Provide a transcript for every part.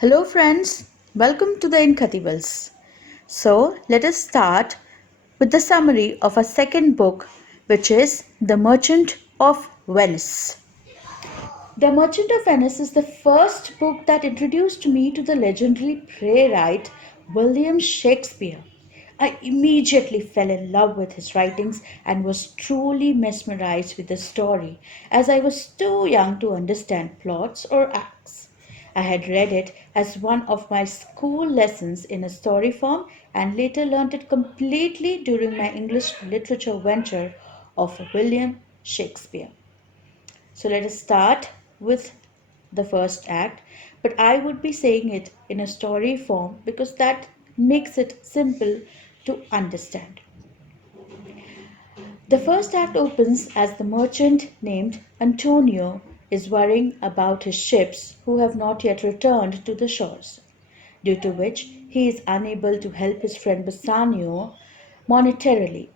Hello friends, welcome to the IN-KHATIB-ELS. So let us start with the summary of our second book, which is The Merchant of Venice. The Merchant of Venice is the first book that introduced me to the legendary playwright William Shakespeare. I immediately fell in love with his writings and was truly mesmerized with the story, as I was too young to understand plots or acts. I had read it as one of my school lessons in a story form and later learnt it completely during my English literature venture of William Shakespeare. So let us start with the first act, but I would be saying it in a story form because that makes it simple to understand. The first act opens as the merchant named Antonio is worrying about his ships who have not yet returned to the shores, due to which he is unable to help his friend Bassanio monetarily.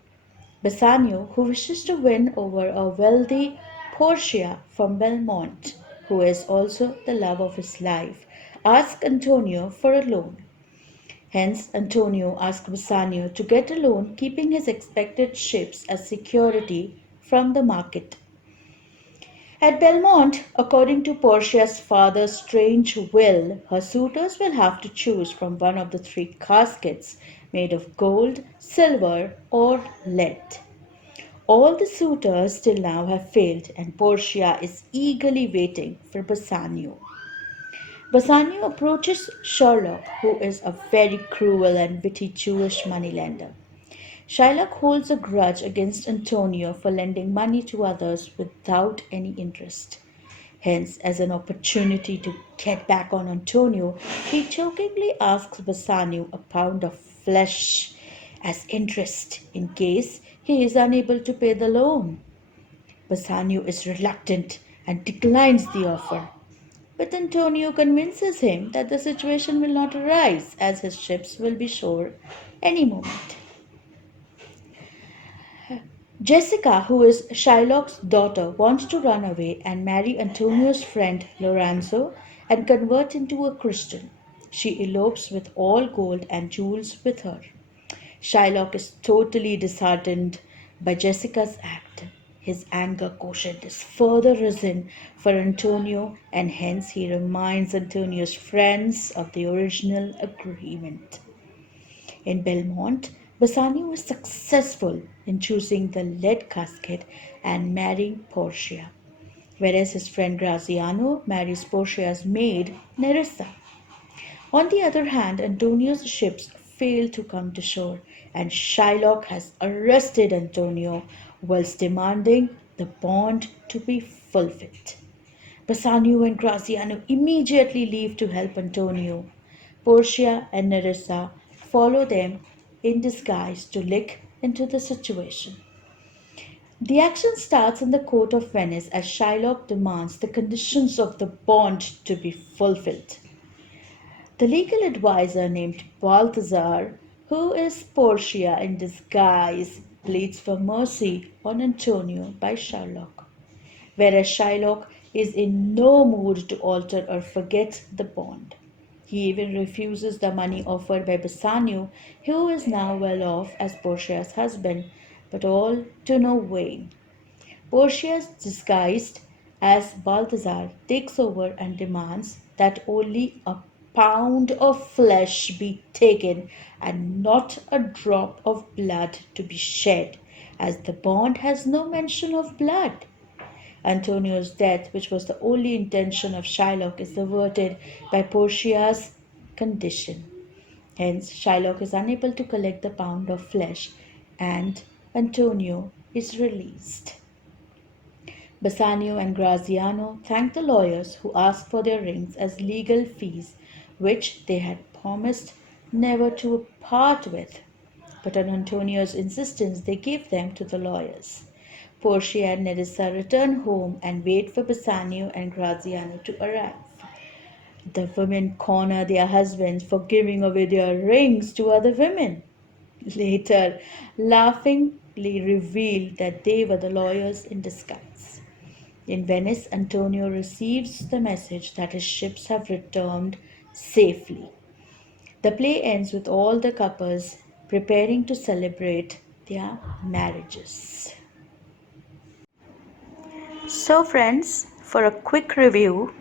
Bassanio, who wishes to win over a wealthy Portia from Belmont, who is also the love of his life, asks Antonio for a loan. Hence, Antonio asks Bassanio to get a loan, keeping his expected ships as security from the market. At Belmont, according to Portia's father's strange will, her suitors will have to choose from one of the three caskets made of gold, silver, or lead. All the suitors till now have failed, and Portia is eagerly waiting for Bassanio. Bassanio approaches Sherlock, who is a very cruel and witty Jewish moneylender. Shylock holds a grudge against Antonio for lending money to others without any interest. Hence, as an opportunity to get back on Antonio, he jokingly asks Bassanio a pound of flesh as interest in case he is unable to pay the loan. Bassanio is reluctant and declines the offer. But Antonio convinces him that the situation will not arise as his ships will be shore any moment. Jessica, who is Shylock's daughter, wants to run away and marry Antonio's friend Lorenzo and convert into a Christian. She elopes with all gold and jewels with her. Shylock is totally disheartened by Jessica's act. His anger quotient is further risen for Antonio, and hence he reminds Antonio's friends of the original agreement. In Belmont, Bassanio was successful in choosing the lead casket and marrying Portia, whereas his friend Graziano marries Portia's maid Nerissa. On the other hand, Antonio's ships fail to come to shore, and Shylock has arrested Antonio whilst demanding the bond to be fulfilled. Bassanio and Graziano immediately leave to help Antonio. Portia and Nerissa follow them in disguise to look into the situation. The action starts in the court of Venice as Shylock demands the conditions of the bond to be fulfilled. The legal advisor named Balthazar, who is Portia in disguise, pleads for mercy on Antonio by Shylock, whereas Shylock is in no mood to alter or forget the bond. He even refuses the money offered by Bassanio, who is now well off as Portia's husband, but all to no avail. Portia, disguised as Balthazar, takes over and demands that only a pound of flesh be taken and not a drop of blood to be shed, as the bond has no mention of blood. Antonio's death, which was the only intention of Shylock, is averted by Portia's condition. Hence, Shylock is unable to collect the pound of flesh and Antonio is released. Bassanio and Graziano thank the lawyers who ask for their rings as legal fees, which they had promised never to part with. But on Antonio's insistence, they give them to the lawyers. Portia and Nerissa return home and wait for Bassanio and Graziano to arrive. The women corner their husbands for giving away their rings to other women. Later, laughingly reveal that they were the lawyers in disguise. In Venice, Antonio receives the message that his ships have returned safely. The play ends with all the couples preparing to celebrate their marriages. So, friends, for a quick review,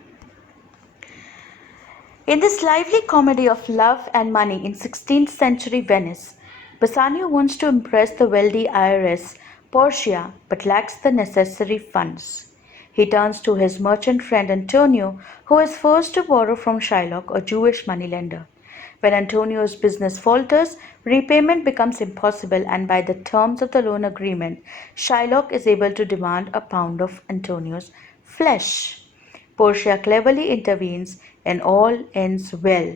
in this lively comedy of love and money in 16th century Venice, Bassanio wants to impress the wealthy heiress Portia but lacks the necessary funds. He turns to his merchant friend Antonio, who is forced to borrow from Shylock, a Jewish moneylender. When Antonio's business falters, repayment becomes impossible, and by the terms of the loan agreement, Shylock is able to demand a pound of Antonio's flesh. Portia cleverly intervenes and all ends well,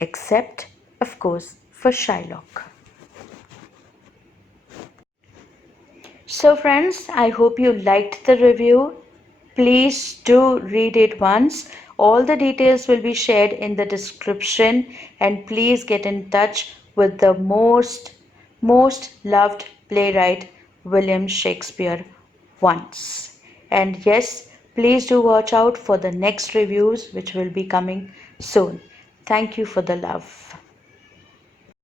except, of course, for Shylock. So, friends, I hope you liked the review. Please do read it once. All the details will be shared in the description, and please get in touch with the most loved playwright William Shakespeare once. And yes, please do watch out for the next reviews which will be coming soon. Thank you for the love.